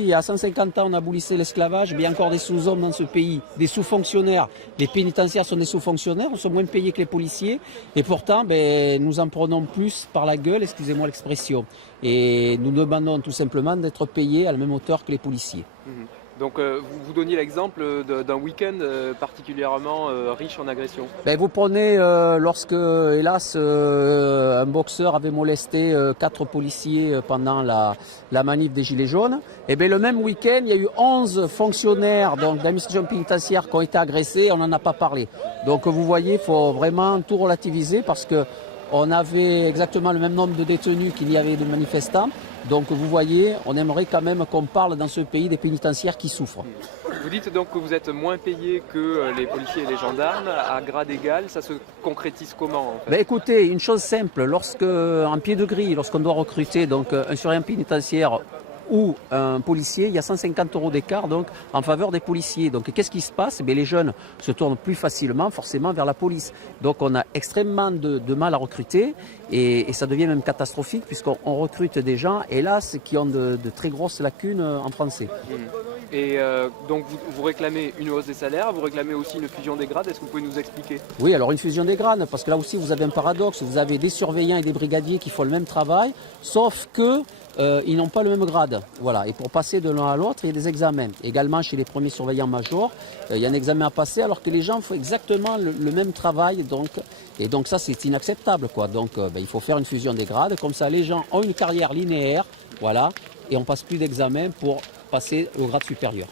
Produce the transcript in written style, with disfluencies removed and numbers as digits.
Il y a 150 ans, on abolissait l'esclavage, mais il y a encore des sous-hommes dans ce pays, des sous-fonctionnaires. Les pénitentiaires sont des sous-fonctionnaires, on sont moins payés que les policiers. Et pourtant, nous en prenons plus par la gueule, excusez-moi l'expression. Et nous demandons tout simplement d'être payés à la même hauteur que les policiers. Donc vous donniez l'exemple d'un week-end particulièrement riche en agressions. Vous prenez lorsque, hélas, un boxeur avait molesté 4 policiers pendant la manif des Gilets jaunes. Et le même week-end, il y a eu 11 fonctionnaires d'administration pénitentiaire qui ont été agressés, on n'en a pas parlé. Donc vous voyez, il faut vraiment tout relativiser parce que on avait exactement le même nombre de détenus qu'il y avait de manifestants. Donc vous voyez, on aimerait quand même qu'on parle dans ce pays des pénitentiaires qui souffrent. Vous dites donc que vous êtes moins payé que les policiers et les gendarmes, à grade égal. Ça se concrétise comment en fait? Écoutez, une chose simple, en pied de grille, lorsqu'on doit recruter un surveillant pénitentiaire ou un policier, il y a 150 € d'écart en faveur des policiers. Donc qu'est-ce qui se passe? Les jeunes se tournent plus facilement forcément vers la police. Donc on a extrêmement de mal à recruter et ça devient même catastrophique puisqu'on recrute des gens, hélas, qui ont de très grosses lacunes en français. Et donc vous réclamez une hausse des salaires, vous réclamez aussi une fusion des grades, est-ce que vous pouvez nous expliquer? Oui, alors une fusion des grades, parce que là aussi vous avez un paradoxe, vous avez des surveillants et des brigadiers qui font le même travail, sauf que ils n'ont pas le même grade. Voilà. Et pour passer de l'un à l'autre, il y a des examens. Également chez les premiers surveillants majors, il y a un examen à passer alors que les gens font exactement le même travail. Et donc ça c'est inacceptable, quoi. Donc il faut faire une fusion des grades, comme ça les gens ont une carrière linéaire, voilà, et on passe plus d'examen pour passer au grade supérieur.